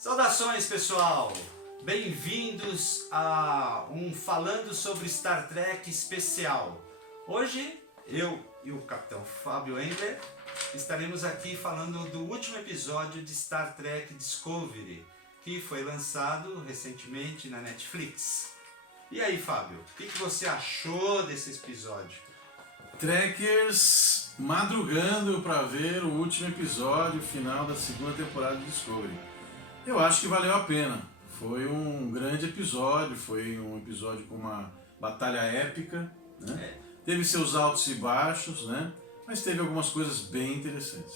Saudações, pessoal! Bem-vindos a um Falando sobre Star Trek especial. Hoje, eu e o Capitão Fábio Engler estaremos aqui falando do último episódio de Star Trek Discovery, que foi lançado recentemente na Netflix. E aí, Fábio, o que você achou desse episódio? Trekkers madrugando para ver o último episódio final da segunda temporada de Discovery. Eu acho que valeu a pena. Foi um grande episódio, foi um episódio com uma batalha épica, né? Teve seus altos e baixos, né? Mas teve algumas coisas bem interessantes.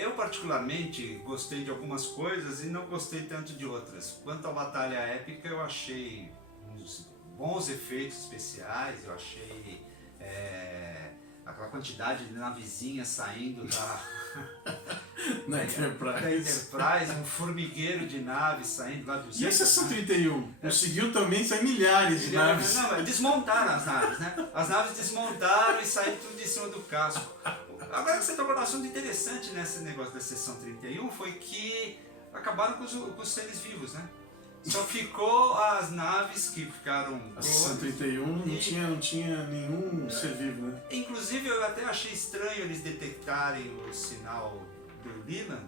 Eu particularmente gostei de algumas coisas e não gostei tanto de outras. Quanto à batalha épica, eu achei uns bons efeitos especiais, eu achei aquela quantidade de navezinhas saindo da Enterprise, um formigueiro de naves saindo lá do E a Seção 31? Conseguiu também sair milhares de naves. Não, desmontaram as naves, né? As naves desmontaram e saíram tudo de cima do casco. Agora que você tocou no assunto interessante nesse negócio da Seção 31 foi que acabaram com os seres vivos, né? Só ficou as naves que ficaram... A Seção 31 não tinha nenhum ser vivo, né? Inclusive eu até achei estranho eles detectarem o sinal do Leland,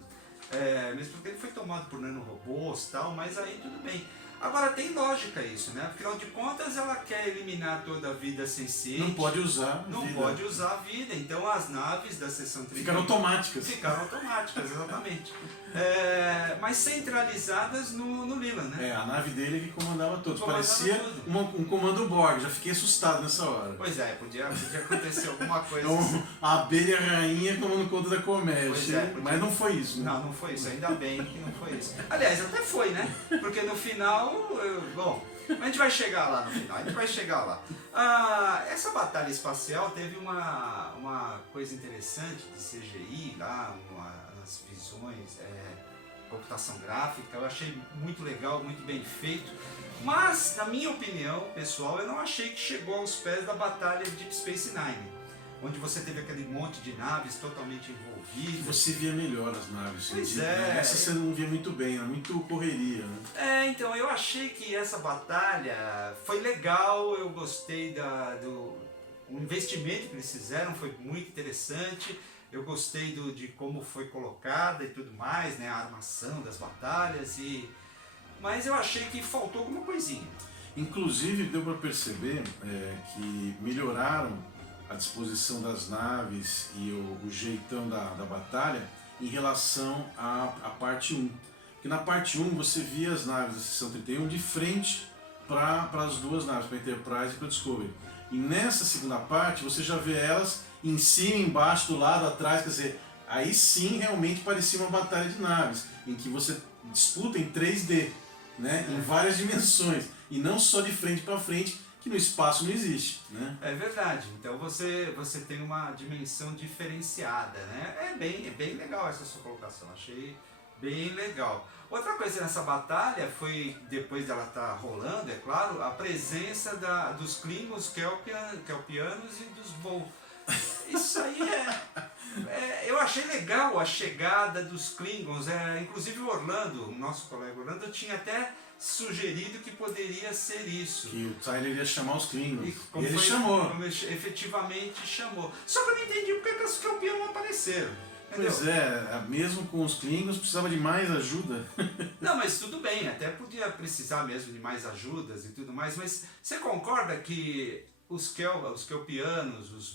mesmo porque ele foi tomado por nanorobôs e tal, mas aí tudo bem. Agora tem lógica isso, né? Afinal de contas ela quer eliminar toda a vida senciente. Não pode usar Não vida. pode usar a vida, então as naves da Seção 31... Ficaram automáticas. Ficaram automáticas, exatamente. Mas centralizadas no Leland, né? A nave dele que comandava todos. Comandava Parecia tudo. um comando Borg, já fiquei assustado nessa hora. Pois podia acontecer alguma coisa A abelha rainha tomando conta da colmeia. Mas não foi isso, né? Não foi isso, ainda bem que não foi isso. Aliás, até foi, né? Porque no final, bom, a gente vai chegar lá no final, essa batalha espacial teve uma coisa interessante de CGI lá, umas visões, computação gráfica, eu achei muito legal, muito bem feito, mas, na minha opinião, pessoal, eu não achei que chegou aos pés da batalha de Deep Space Nine, onde você teve aquele monte de naves totalmente envolvidas. Você via melhor as naves. Pois Essa você não via muito bem, era muito correria, né? Então, eu achei que essa batalha foi legal, eu gostei do investimento que eles fizeram, foi muito interessante, eu gostei de como foi colocada e tudo mais, né, a armação das batalhas, mas eu achei que faltou alguma coisinha. Inclusive, deu para perceber que melhoraram a disposição das naves e o jeitão da batalha em relação à parte 1. Porque na parte 1 você via as naves da Seção 31 de frente para as duas naves, para a Enterprise e para a Discovery. E nessa segunda parte você já vê elas em cima, embaixo, do lado, atrás, quer dizer, aí sim realmente parecia uma batalha de naves, em que você disputa em 3D, né? Em várias dimensões, e não só de frente para frente, que no espaço não existe, né? É verdade, então você tem uma dimensão diferenciada, né? É bem legal essa sua colocação, achei bem legal. Outra coisa nessa batalha foi, depois dela estar rolando, é claro, a presença dos Klingons, Kelpianos e dos Bo'. Isso aí eu achei legal a chegada dos Klingons, inclusive o Orlando, o nosso colega Orlando, tinha até sugerido que poderia ser isso. Que o Tyler ia chamar os Klingons. Como ele foi, chamou. como efetivamente chamou. Só que eu não entendi porque que os Kelpianos não apareceram. Entendeu? Pois mesmo com os Klingons precisava de mais ajuda. Não, mas tudo bem, até podia precisar mesmo de mais ajudas e tudo mais, mas você concorda que os Kelpianos, os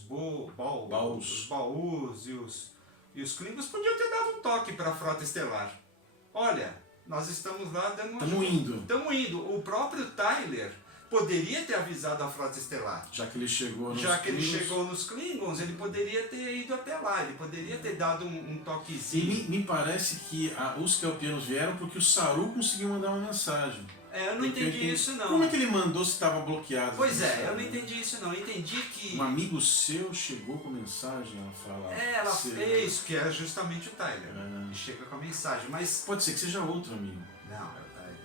Baús e os Klingons podiam ter dado um toque para a Frota Estelar? Olha, nós estamos lá dando uma ajuda. Estamos indo. O próprio Tyler poderia ter avisado a Frota Estelar. Já que ele chegou nos Klingons, ele poderia ter ido até lá, ele poderia ter dado um toquezinho. E me parece que os Kelpianos vieram porque o Saru conseguiu mandar uma mensagem. Eu não entendi isso não. Como é que ele mandou se estava bloqueado? Pois eu não entendi isso não. Eu entendi que... Um amigo seu chegou com mensagem, ela fala... ela fez, que é justamente o Tyler. Ele chega com a mensagem, mas... Pode ser que seja outro amigo. Não, é o Tyler.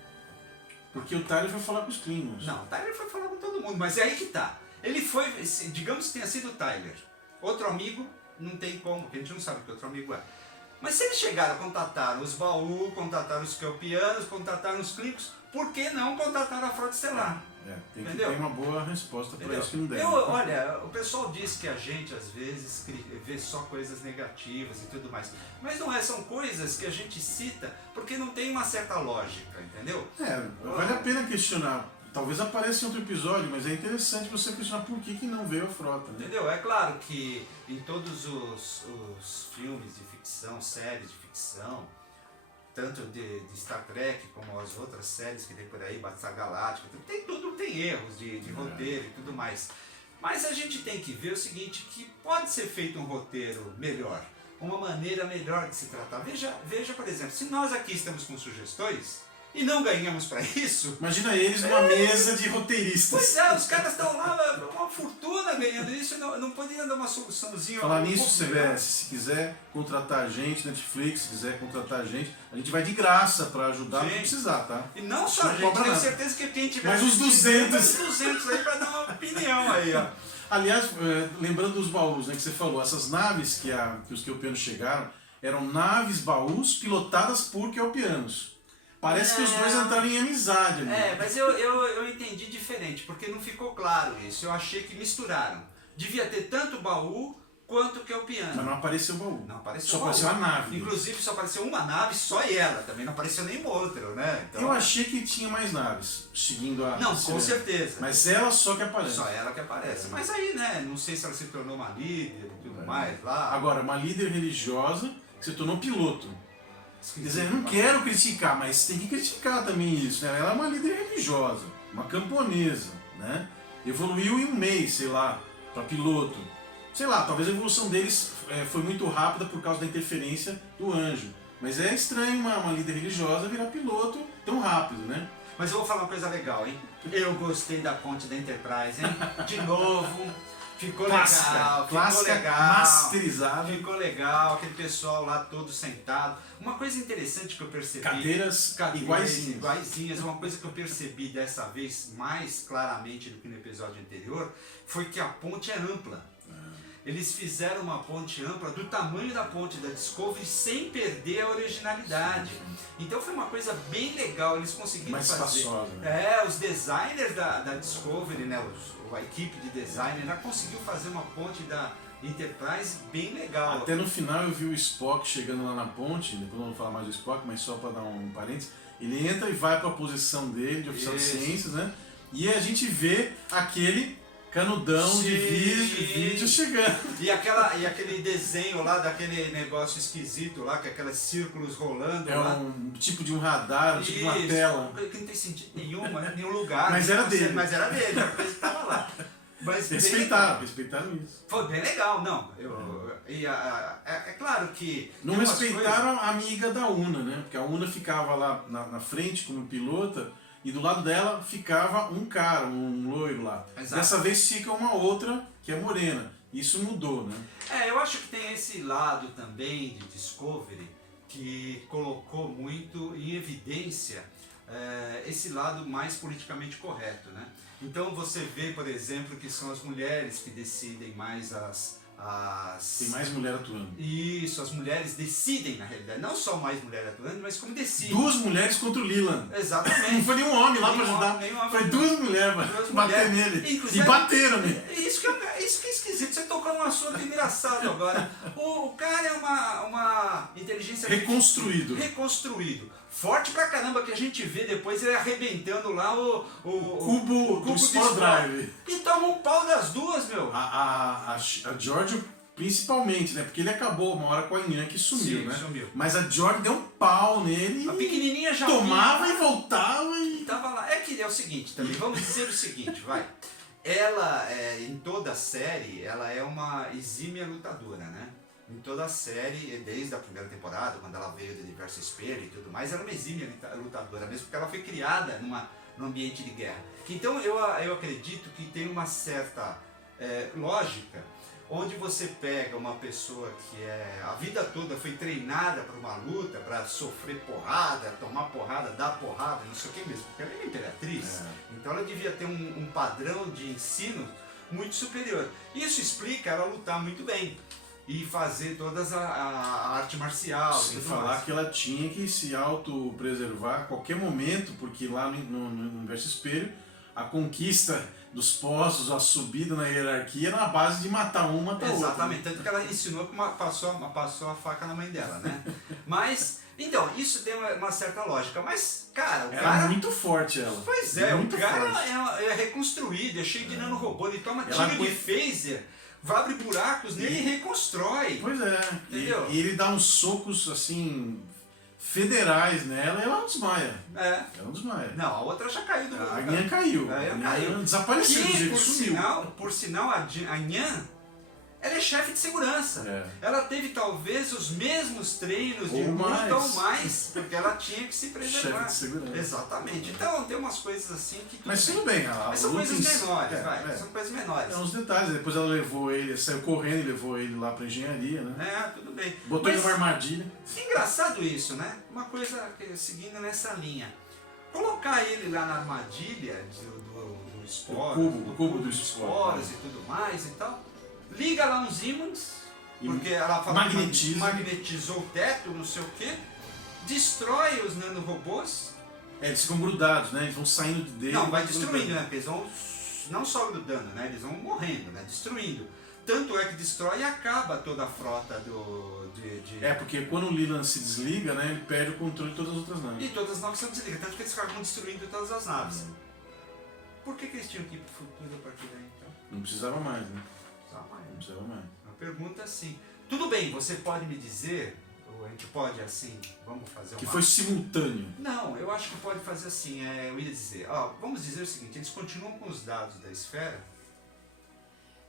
Porque o Tyler foi falar com os Klingons. Não, o Tyler foi falar com todo mundo, mas é aí que tá. Ele foi, digamos que tenha sido o Tyler. Outro amigo, não tem como, porque a gente não sabe que outro amigo é. Mas se eles chegaram, contrataram os Baú, contrataram os Kelpianos, contrataram os Clincos, por que não contrataram a Frota Estelar? Tem que Entendeu? ter uma boa resposta para isso que não der. Olha, o pessoal diz que a gente às vezes vê só coisas negativas e tudo mais, mas não é, são coisas que a gente cita porque não tem uma certa lógica, entendeu? Vale a pena questionar. Talvez apareça em outro episódio, mas é interessante você questionar por que não veio a frota. Né? Entendeu? É claro que em todos os filmes de ficção, séries de ficção, tanto de Star Trek como as outras séries que tem por aí, Battlestar Galáctica, tem erros de roteiro e tudo mais. Mas a gente tem que ver o seguinte, que pode ser feito um roteiro melhor, uma maneira melhor de se tratar. Veja, por exemplo, se nós aqui estamos com sugestões e não ganhamos para isso... Imagina eles numa mesa de roteiristas. Pois é, os caras estão lá, uma fortuna ganhando isso, não poderiam dar uma soluçãozinha... Falar nisso, CBS, se quiser contratar a gente, Netflix, se quiser contratar a gente vai de graça para ajudar, não precisar, tá? E não só a gente, tenho certeza que quem tiver... Mas os 200 aí para dar uma opinião aí, ó. Aliás, lembrando dos baús, né, que você falou, essas naves que os Kelpianos chegaram, eram naves baús pilotadas por Kelpianos. Parece que os dois entraram em amizade ali. Mas eu entendi diferente, porque não ficou claro isso. Eu achei que misturaram. Devia ter tanto baú quanto Kelpiano. Mas não apareceu o baú. Não apareceu só baú. apareceu a nave. Inclusive só apareceu uma nave, só ela. Também não apareceu nenhuma outra, né? Então... Eu achei que tinha mais naves, seguindo a... Não, com certeza. Mas ela só que aparece. Só ela que aparece. Mas aí, né, não sei se ela se tornou uma líder e tudo mais lá. Agora, uma líder religiosa que se tornou piloto. Quer dizer, eu não quero criticar, mas tem que criticar também isso, né? Ela é uma líder religiosa, uma camponesa, né? Evoluiu em um mês, sei lá, para piloto. Sei lá, talvez a evolução deles foi muito rápida por causa da interferência do anjo. Mas é estranho uma líder religiosa virar piloto tão rápido, né? Mas eu vou falar uma coisa legal, hein? Eu gostei da ponte da Enterprise, hein? De novo... Ficou legal, masterizada. Ficou legal, aquele pessoal lá todo sentado. Uma coisa interessante que eu percebi... Cadeiras iguaizinhas. Uma coisa que eu percebi dessa vez mais claramente do que no episódio anterior foi que a ponte é ampla. Eles fizeram uma ponte ampla do tamanho da ponte da Discovery sem perder a originalidade. Então foi uma coisa bem legal, eles conseguiram mais fazer. Espaçosa, né? Os designers da Discovery, né, a equipe de design, ela conseguiu fazer uma ponte da Enterprise bem legal. Até no final eu vi o Spock chegando lá na ponte, depois não vou falar mais do Spock, mas só para dar um parênteses, ele entra e vai para a posição dele de oficial de ciências, né? E a gente vê aquele canudão de vídeo chegando. E aquele desenho lá, daquele negócio esquisito lá, com aqueles círculos rolando lá. Um tipo de um radar, tipo de uma tela. Que não tem sentido nenhum lugar. Mas era dele. Mas era dele, a coisa estava lá. Mas respeitaram isso. Foi bem legal, não. É claro que... Não respeitaram a amiga da Una, né? Porque a Una ficava lá na frente como pilota, e do lado dela ficava um cara, um loiro lá. Exato. Dessa vez fica uma outra que é morena. Isso mudou, né? Eu acho que tem esse lado também de Discovery que colocou muito em evidência esse lado mais politicamente correto, né? Então você vê, por exemplo, que são as mulheres que decidem mais Tem mais mulher atuando. Isso, as mulheres decidem na realidade, não só mais mulher atuando, mas como decidem. 2 mulheres contra o Leland. Exatamente. Não foi nenhum homem lá para ajudar. Foi 2 mulheres bater nele. E bateram nele. Isso que é esquisito. Você tocou num assunto engraçado agora. O cara é uma inteligência... Reconstruído. Forte pra caramba, que a gente vê depois ele arrebentando lá o cubo do Spore Drive. E toma um pau das duas, meu. A George principalmente, né? Porque ele acabou uma hora com a Inhan que sumiu, Sim, né? Sumiu. Mas a George deu um pau nele. A pequenininha já tomava e voltava e... Tava lá. É o seguinte também, vamos dizer o seguinte, vai. Ela, em toda a série, ela é uma exímia lutadora, né? Em toda a série, desde a primeira temporada, quando ela veio do universo Spear e tudo mais, ela é uma exímia lutadora mesmo, porque ela foi criada num ambiente de guerra. Então eu acredito que tem uma certa lógica, onde você pega uma pessoa que a vida toda foi treinada para uma luta, para sofrer porrada, tomar porrada, dar porrada, não sei o que mesmo, porque ela é uma imperatriz, então ela devia ter um padrão de ensino muito superior. Isso explica ela lutar muito bem. e fazer todas a arte marcial. Sem tudo falar mais. que ela tinha que se autopreservar a qualquer momento, porque lá no Universo Espelho, a conquista dos postos, a subida na hierarquia era na base de matar um, matar outro. Exatamente, tanto que ela ensinou que passou a faca na mãe dela, né? Mas, então, isso tem uma certa lógica, mas, cara, o Era cara... muito forte ela. Pois é, muito o cara forte. é reconstruído, é cheio de nanorobô, ele toma Ela tiro de phaser, abre buracos nele e reconstrói. Pois é, Entendeu? e ele dá uns socos assim federais nela e ela não desmaia. É. Ela não desmaia. Não, a outra já caiu do A Nhan caiu. A Nhan A caiu. Nhan desapareceu do Que, jeito que sumiu. por sinal, a Nhan, ela é chefe de segurança. É. Ela teve talvez os mesmos treinos de Ou luta mais. ou mais, porque ela tinha que se preservar. Chefe de segurança. Exatamente. Então tem umas coisas assim que... Mas tudo bem, Mas são luta coisas em si- menores, vai. São coisas menores. É uns detalhes, depois ela levou ele, saiu correndo e levou ele lá pra engenharia, né? É, tudo bem. Botou ele Mas numa armadilha. engraçado isso, né? Uma coisa seguindo nessa linha. Colocar ele lá na armadilha do esporo, do cubo do esporos esporo. e tudo mais e tal. Liga lá uns ímãs, E porque ela fala que magnetiza. magnetizou o teto, não sei o quê. Destrói os nanorobôs. Eles ficam grudados, né? Eles vão saindo dele. Não, vai destruindo, né? Porque eles vão não só grudando, né? Eles vão morrendo, né? Destruindo. Tanto é que destrói e acaba toda a frota de... É, porque quando o Leland se desliga, né? Ele perde o controle de todas as outras naves. E todas as naves são desligadas, tanto que eles acabam destruindo todas as naves. Por que eles tinham que ir pro futuro a partir daí, então? Não precisava mais, né? Precisava mais, Não né? precisava mais. Uma pergunta assim. Tudo bem, você pode me dizer, ou a gente pode assim, vamos fazer uma... Que foi simultâneo. Não, eu acho que pode fazer assim, eu ia dizer, vamos dizer o seguinte, eles continuam com os dados da esfera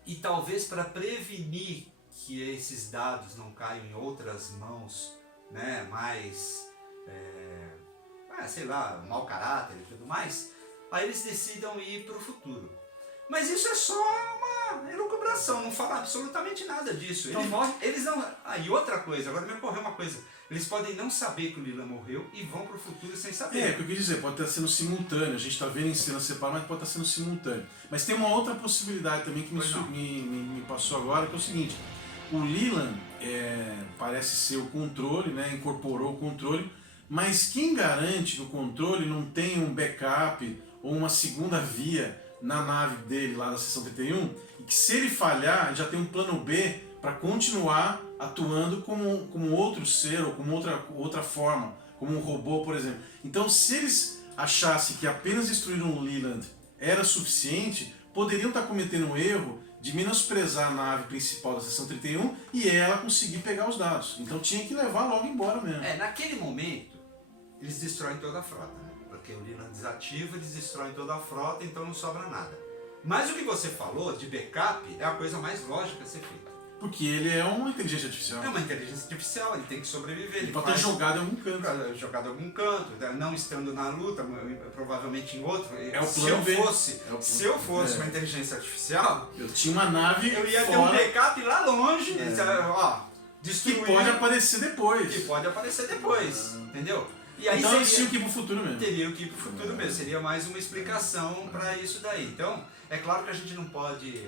e talvez para prevenir que esses dados não caiam em outras mãos, né, mais, sei lá, mau caráter e tudo mais, aí eles decidam ir para o futuro. Mas isso é só uma elucubração, não fala absolutamente nada disso. Eles não... e outra coisa, agora me ocorreu uma coisa. Eles podem não saber que o Leland morreu e vão para o futuro sem saber. O que eu quis dizer, pode estar sendo simultâneo. A gente está vendo em cena separada, mas pode estar sendo simultâneo. Mas tem uma outra possibilidade também que me passou agora, que é o seguinte. O Leland parece ser o controle, né? Incorporou o controle, mas quem garante que o controle não tem um backup ou uma segunda via na nave dele lá da seção 31, e que se ele falhar, já tem um plano B para continuar atuando como outro ser ou como outra forma, como um robô, por exemplo. Então, se eles achassem que apenas destruir um Leland era suficiente, poderiam estar cometendo um erro de menosprezar a nave principal da seção 31 e ela conseguir pegar os dados. Então tinha que levar logo embora mesmo. Naquele momento, eles destroem toda a frota, né? Porque o Leland desativa, eles destroem toda a frota, então não sobra nada. Mas o que você falou de backup é a coisa mais lógica a ser feita. Porque ele é uma inteligência artificial. É uma inteligência artificial, ele tem que sobreviver. Ele pode ter jogado em algum canto. Jogado em algum canto, não estando na luta, provavelmente em outro. É o plano B. Se eu fosse uma inteligência artificial, eu tinha uma nave eu ia ter fora, um backup lá longe, destruir, que pode aparecer depois. Que pode aparecer depois, entendeu? E aí então eles tinham que ir pro futuro mesmo. Teriam que ir pro futuro mesmo, seria mais uma explicação para isso daí. Então, é claro que a gente não pode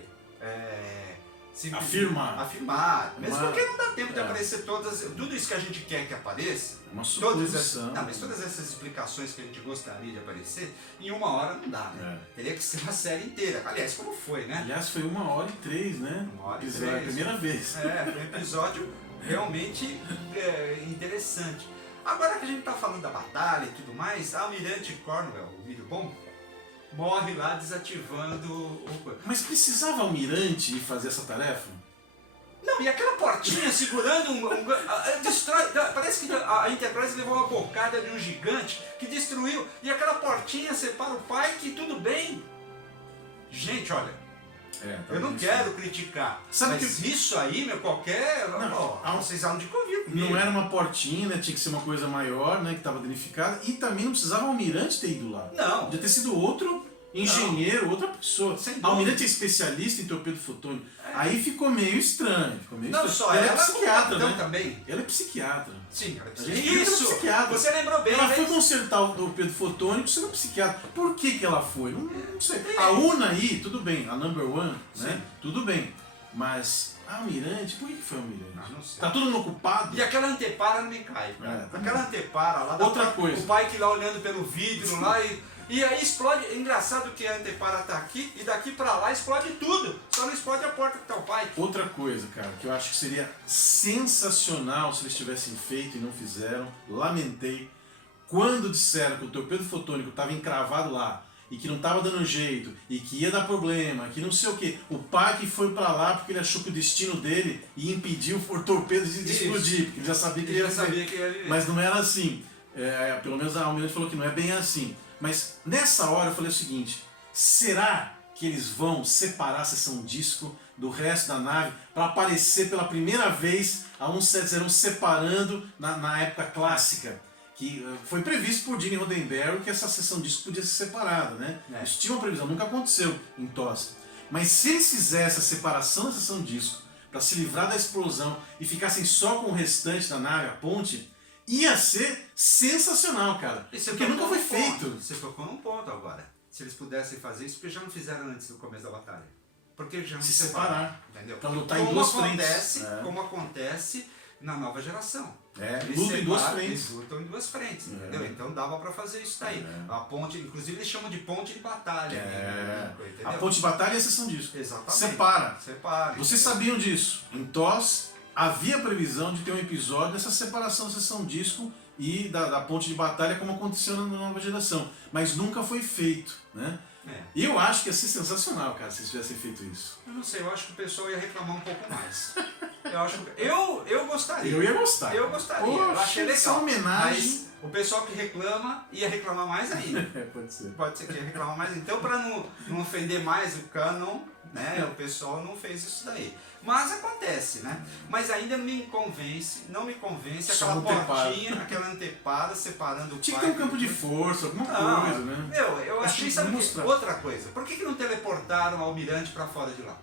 afirmar, mesmo porque não dá tempo de aparecer tudo isso que a gente quer que apareça. Uma suposição. Mas todas essas explicações que a gente gostaria de aparecer, em uma hora não dá, né? Teria que ser uma série inteira. Aliás, como foi, né? Aliás, foi 1h03, né? 1h03. É a primeira vez. Foi um episódio realmente interessante. Agora que a gente está falando da batalha e tudo mais, a Almirante Cornwell, o Milho Bom, morre lá desativando o... Mas precisava o Almirante ir fazer essa tarefa? Não, e aquela portinha segurando destrói, parece que a Enterprise levou uma bocada de um gigante que destruiu, e aquela portinha separa o pai, que tudo bem. Gente, olha, eu não quero criticar, mas isso aí, qualquer... vocês falam de Covid comigo. Não era uma portinha, né? Tinha que ser uma coisa maior, né? Que estava danificada. E também não precisava o Almirante ter ido lá. Não. Podia ter sido outro engenheiro, outra pessoa. O Almirante é especialista em torpedo fotônico. Aí ficou meio estranho. Não só ela ela, é psiquiatra, né? também. Ela é psiquiatra. Sim, ela é psiquiatra. Isso! Psiquiatra. Você lembrou bem. Ela foi consertar o torpedo fotônico sendo psiquiatra. Por que ela foi? Não sei. A UNA aí, tudo bem. A number one, né? Tudo bem. Mas Almirante? Por que foi Almirante? Ah, não sei. Tá todo mundo ocupado? E aquela antepara não me cai, cara. Aquela antepara lá, Outra coisa. O pai que lá olhando pelo vidro lá e aí explode. É engraçado que a antepara tá aqui e daqui pra lá explode tudo. Só não explode a porta que tá o pai. Outra coisa, cara, que eu acho que seria sensacional se eles tivessem feito e não fizeram, lamentei. Quando disseram que o torpedo fotônico estava encravado lá e que não estava dando jeito e que ia dar problema, que não sei o que, o pai que foi para lá porque ele achou que o destino dele ia impedir o torpedo de explodir, porque ele já sabia que ele ia fazer. Mas não era assim. Pelo menos a Almirante falou que não é bem assim. Mas nessa hora eu falei o seguinte: será que eles vão separar a seção disco do resto da nave para aparecer pela primeira vez a 170 separando na época clássica? Que foi previsto por Gene Roddenberry que essa seção disco podia ser separada, né? Isso tinha uma previsão, nunca aconteceu em TOS. Mas se eles fizessem a separação da seção disco para se livrar da explosão e ficassem só com o restante da nave, a ponte, ia ser sensacional, cara. Porque nunca foi feito. Você tocou num ponto agora. Se eles pudessem fazer isso, porque já não fizeram antes do começo da batalha. Porque já não se separar. Entendeu? Para lutar em duas frentes. Como acontece na nova geração. Lutam em duas frentes. Eles lutam em duas frentes, entendeu? Então dava pra fazer isso daí. A ponte, inclusive eles chamam de ponte de batalha. A ponte de batalha e a seção disco. Exatamente. Separa. entendeu? Vocês sabiam disso? Em TOS havia previsão de ter um episódio dessa separação da seção disco e da ponte de batalha, como aconteceu na nova geração. Mas nunca foi feito, né? E eu acho que ia ser sensacional, cara, se eles tivessem feito isso. Eu não sei, eu acho que o pessoal ia reclamar um pouco mais. Eu gostaria. Eu ia gostar. Eu gostaria. Poxa, eu achei legal. essa homenagem. Mas o pessoal que reclama ia reclamar mais ainda. Pode ser. Pode ser que ia reclamar mais ainda. Então, para não ofender mais o canon, né, o pessoal não fez isso daí. Mas acontece, né? Mas ainda não me convence aquela portinha, aquela antepara separando o Tinha que ter um campo de força, alguma coisa, né? Eu achei, sabe o que? Outra coisa. Por que não teleportaram o almirante para fora de lá?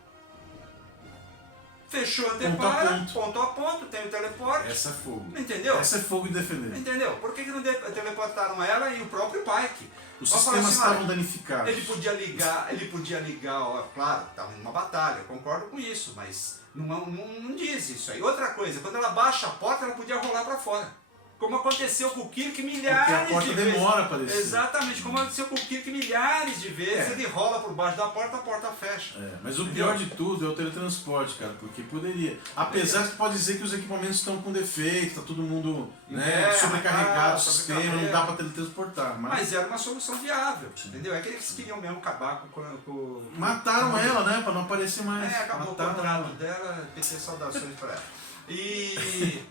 Fechou a antepara, ponto a ponto, tem o teleporte. Essa é fogo. Entendeu? Essa é fogo de defender. Entendeu? Por que não teleportaram ela e o próprio Pike? Os sistemas estavam danificados. Ele podia ligar, ó, claro, estava numa batalha, eu concordo com isso, mas não diz isso aí. Outra coisa, quando ela baixa a porta, ela podia rolar para fora. Como aconteceu com o Kirk milhares de vezes. Porque a porta demora para descer. Exatamente, como aconteceu com o Kirk milhares de vezes. Ele rola por baixo da porta, a porta fecha. Mas o pior de tudo é o teletransporte, cara, porque poderia. Apesar que pode dizer que os equipamentos estão com defeito, tá todo mundo sobrecarregado, o sistema, não dá para teletransportar. Mas era uma solução viável, entendeu? É que eles queriam mesmo acabar com Mataram ela, né, para não aparecer mais. Acabou o contrato dela, PT saudações para ela. E...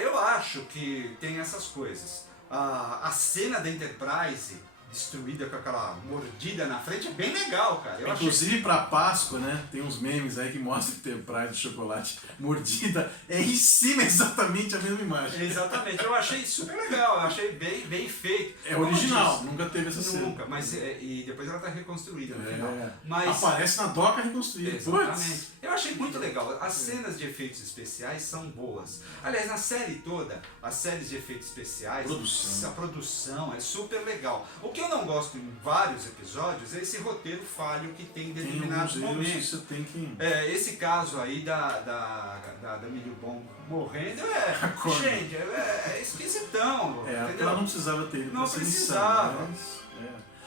eu acho que tem essas coisas. A cena da Enterprise destruída com aquela mordida na frente é bem legal, cara. Inclusive pra Páscoa, né? Tem uns memes aí que mostram que Enterprise de chocolate mordida é em cima exatamente a mesma imagem. Exatamente, eu achei super legal, eu achei bem feito. É original, nunca teve essa cena. Nunca, mas e depois ela tá reconstruída no final. Mas, aparece na doca reconstruída. Exatamente. Eu achei muito legal. As cenas de efeitos especiais são boas. Aliás, na série toda, as séries de efeitos especiais, a produção é super legal. O que eu não gosto em vários episódios é esse roteiro falho que tem em determinados momentos. Você tem que... esse caso aí da Millie Bond morrendo gente, é esquisitão. Entendeu? Ela não precisava ter ido. Não precisava.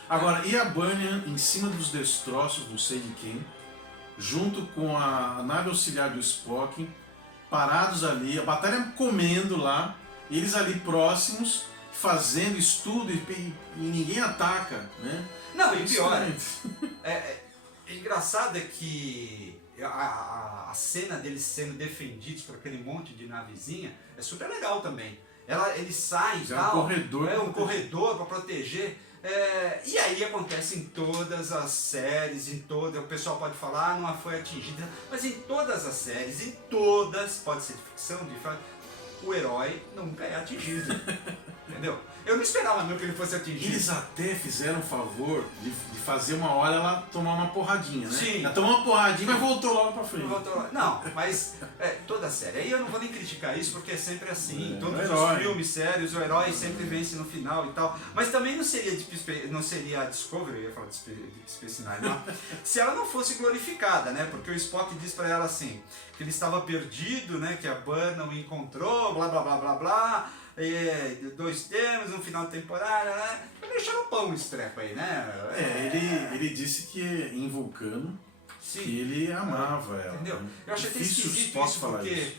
Agora, e a Bunyan em cima dos destroços, não sei de quem, junto com a nave auxiliar do Spock, parados ali, a batalha comendo lá, eles ali próximos, fazendo estudo e ninguém ataca, né? Não, e pior, engraçado é que a cena deles sendo defendidos por aquele monte de navezinha é super legal também. Eles saem e tal, um corredor para proteger. E aí acontece em todas as séries, o pessoal pode falar, não foi atingida, mas em todas as séries, pode ser de ficção, o herói nunca é atingido, entendeu? Eu não esperava mesmo que ele fosse atingido. Eles até fizeram um favor de fazer uma hora ela tomar uma porradinha, né? Sim. Ela tomou uma porradinha, mas voltou logo pra frente. Não, mas toda série. Aí eu não vou nem criticar isso, porque é sempre assim. Todos herói. os filmes sérios, o herói sempre vence no final e tal. Mas também não seria a Discovery, eu ia falar de Space Nine, não, se ela não fosse glorificada, né? Porque o Spock diz pra ela assim, que ele estava perdido, né? Que a Burnham o encontrou, blá blá blá blá blá. 2 termos, um final de temporada, né? Deixaram pão esse treco aí, né? Ele disse que em Vulcano, Sim. que ele amava ela. Entendeu? Né? Eu achei até Difícil esquisito Spock isso, falar porque... isso.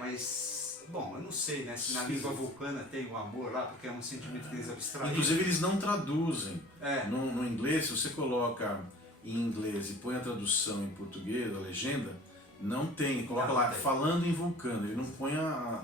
Mas... Bom, eu não sei, né? Se na língua vulcana tem o amor lá, porque é um sentimento que eles abstraem. Inclusive eles não traduzem. É. No inglês, se você coloca em inglês e põe a tradução em português, a legenda, não tem. Coloca Não lá, tem. falando em Vulcano, ele não põe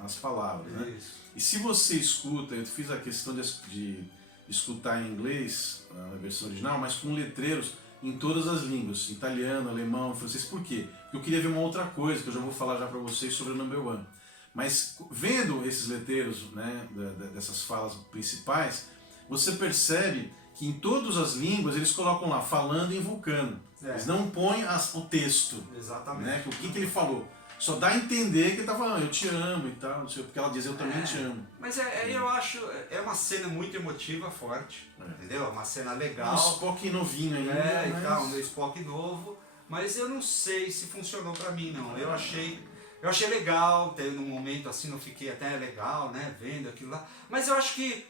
as palavras, né? Isso. E se você escuta, eu fiz a questão de escutar em inglês, na versão original, mas com letreiros em todas as línguas, italiano, alemão, francês. Por quê? Porque eu queria ver uma outra coisa, que eu já vou falar já para vocês sobre o Number One. Mas vendo esses letreiros, né, dessas falas principais, você percebe que em todas as línguas eles colocam lá, falando em Vulcano. Eles não põem o texto. Exatamente. Né, o que ele falou. Só dá a entender que ele tá falando, eu te amo e tal, não sei, porque ela diz, eu também te amo. Mas eu acho, é uma cena muito emotiva, forte, entendeu? É uma cena legal. Um Spock novinho ainda. E tal, um Spock novo, mas eu não sei se funcionou pra mim, não. Eu achei legal, teve um momento assim, eu fiquei até legal, né, vendo aquilo lá, mas eu acho que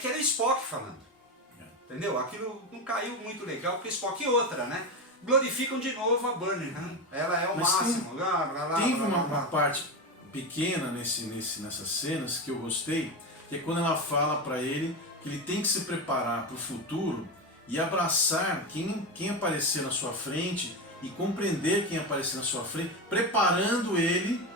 que era o Spock falando, entendeu? Aquilo não caiu muito legal, porque Spock e outra, né? Glorificam de novo a Burnham, né? Ela é o mas máximo. Teve uma parte pequena nessas cenas que eu gostei, que é quando ela fala pra ele que ele tem que se preparar pro futuro e abraçar quem aparecer na sua frente e compreender quem aparecer na sua frente, preparando ele,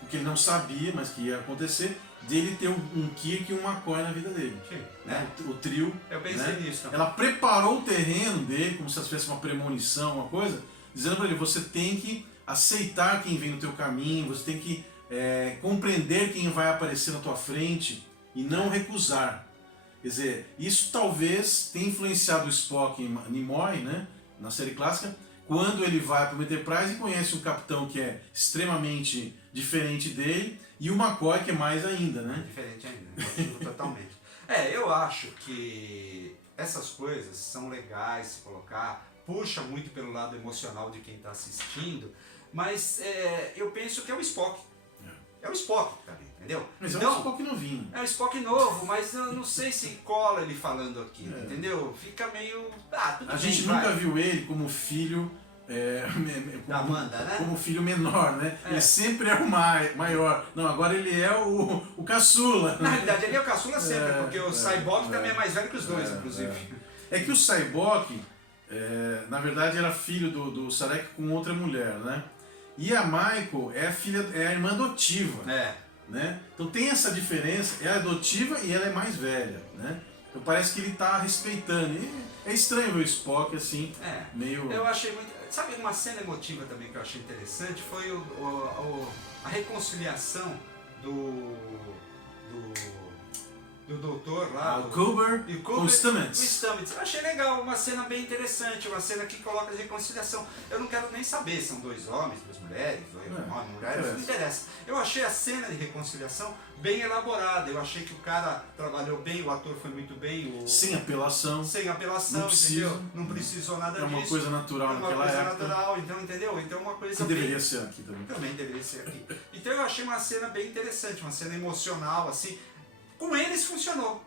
o que ele não sabia, mas que ia acontecer, dele ter um Kirk e um McCoy na vida dele. Sim, né? O trio. Eu pensei nisso também. Ela preparou o terreno dele, como se ela tivesse uma premonição, uma coisa, dizendo para ele, você tem que aceitar quem vem no teu caminho, você tem que compreender quem vai aparecer na tua frente e não recusar. Quer dizer, isso talvez tenha influenciado o Spock em Nimoy, né, na série clássica, quando ele vai para o Enterprise e conhece um capitão que é extremamente diferente dele e o McCoy que é mais ainda, né? Diferente ainda, totalmente. Eu acho que essas coisas são legais se colocar, puxa muito pelo lado emocional de quem está assistindo, mas eu penso que é o Spock. É o Spock também, entendeu? Mas então, é um Spock novinho. É um Spock novo, mas eu não sei se cola ele falando aquilo, entendeu? Fica meio... tudo A bem, gente nunca viu ele como filho... da Amanda, né? Como filho menor, né? Ele sempre é o maior. Não, agora ele é o caçula. Na realidade, ele é o caçula sempre, porque o Cyborg também é mais velho que os dois, inclusive. É que o Cyborg, na verdade, era filho do Sarek com outra mulher, né? E a Michael é a irmã adotiva. Né? Então tem essa diferença, é adotiva e ela é mais velha, né? Então parece que ele está respeitando. E é estranho ver o Spock assim, meio... Eu achei muito... Sabe, uma cena emotiva também que eu achei interessante foi a reconciliação do doutor lá. O Culber com o Stamets. O Stamets. Eu achei legal, uma cena bem interessante, uma cena que coloca a reconciliação. Eu não quero nem saber se são 2 homens, 2 mulheres, 2 homens, mulheres, não interessa. Eu achei a cena de reconciliação bem elaborada, eu achei que o cara trabalhou bem, o ator foi muito bem. Sem apelação. Sem apelação, entendeu? Não precisou nada disso. É uma coisa natural naquela época. É uma coisa natural, então, entendeu? Então uma coisa que deveria ser aqui também. Também deveria ser aqui. Então eu achei uma cena bem interessante, uma cena emocional, assim. Com eles funcionou,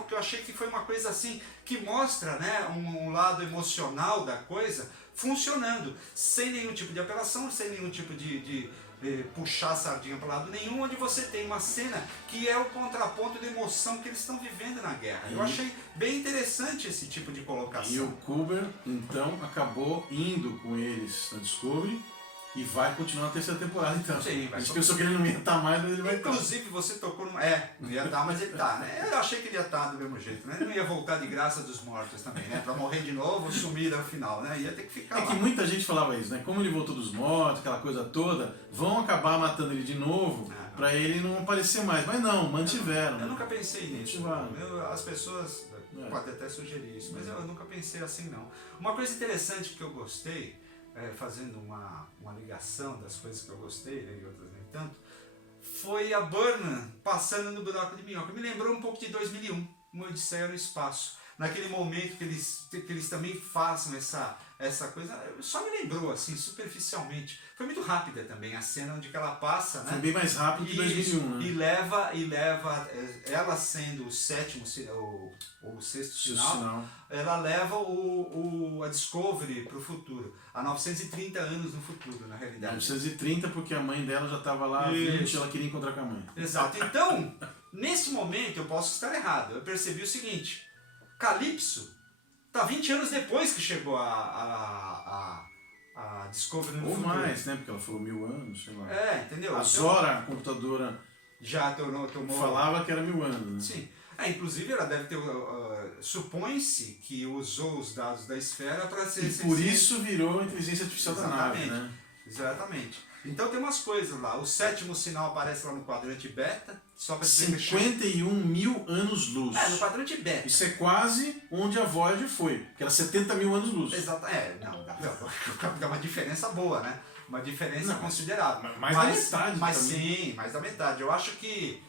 porque eu achei que foi uma coisa assim, que mostra, né, um lado emocional da coisa funcionando, sem nenhum tipo de apelação, sem nenhum tipo de puxar a sardinha para lado nenhum, onde você tem uma cena que é o contraponto da emoção que eles estão vivendo na guerra. Eu achei bem interessante esse tipo de colocação. E o Culber, então, acabou indo com eles na Discovery, e vai continuar na 3ª temporada, então. Sim, a gente pensou que ele não ia estar mais, mas ele vai estar. Inclusive, você tocou numa... não ia estar, mas ele está, né? Eu achei que ele ia estar do mesmo jeito, né? Ele não ia voltar de graça dos mortos também, né? Pra morrer de novo, sumir ao final, né? Ia ter que ficar lá. Que muita gente falava isso, né? Como ele voltou dos mortos, aquela coisa toda, vão acabar matando ele de novo, pra ele não aparecer mais. Mas não, mantiveram. Eu nunca pensei nisso. Mantiveram. As pessoas podem até sugerir isso, mas eu nunca pensei assim não. Uma coisa interessante que eu gostei, fazendo uma ligação das coisas que eu gostei, né, e outras nem tanto, foi a Burnham passando no buraco de minhoca. Me lembrou um pouco de 2001, uma Odisseia no Espaço. Naquele momento que eles também façam essa coisa, só me lembrou assim, superficialmente. Foi muito rápida também a cena onde ela passa, né? Foi bem mais rápido que 2001, né? E leva ela sendo o sétimo ou o sexto sinal, ela leva a Discovery para o futuro, a 930 anos no futuro, na realidade. 930 porque a mãe dela já estava lá, 20, ela queria encontrar com a mãe. Exato. Então, nesse momento, eu posso estar errado. Eu percebi o seguinte: Calypso tá 20 anos depois que chegou a Discovery no futuro. Ou mais, né? Porque ela falou 1000 anos, sei lá. Entendeu? A Zora, a computadora, já tomou... falava que era 1000 anos, né? Sim. Inclusive, ela deve ter... supõe-se que usou os dados da esfera para ser... E por isso virou a inteligência artificial da nave, né? Exatamente. Então tem umas coisas lá. O sétimo sinal aparece lá no quadrante beta. Só para 51 mil anos-luz. No quadrante beta. Isso é quase onde a Voyager foi, que era 70 mil anos-luz. Exato. Dá uma diferença boa, né? Uma diferença considerável. Mais da metade. Mas sim, mais da metade. Eu acho que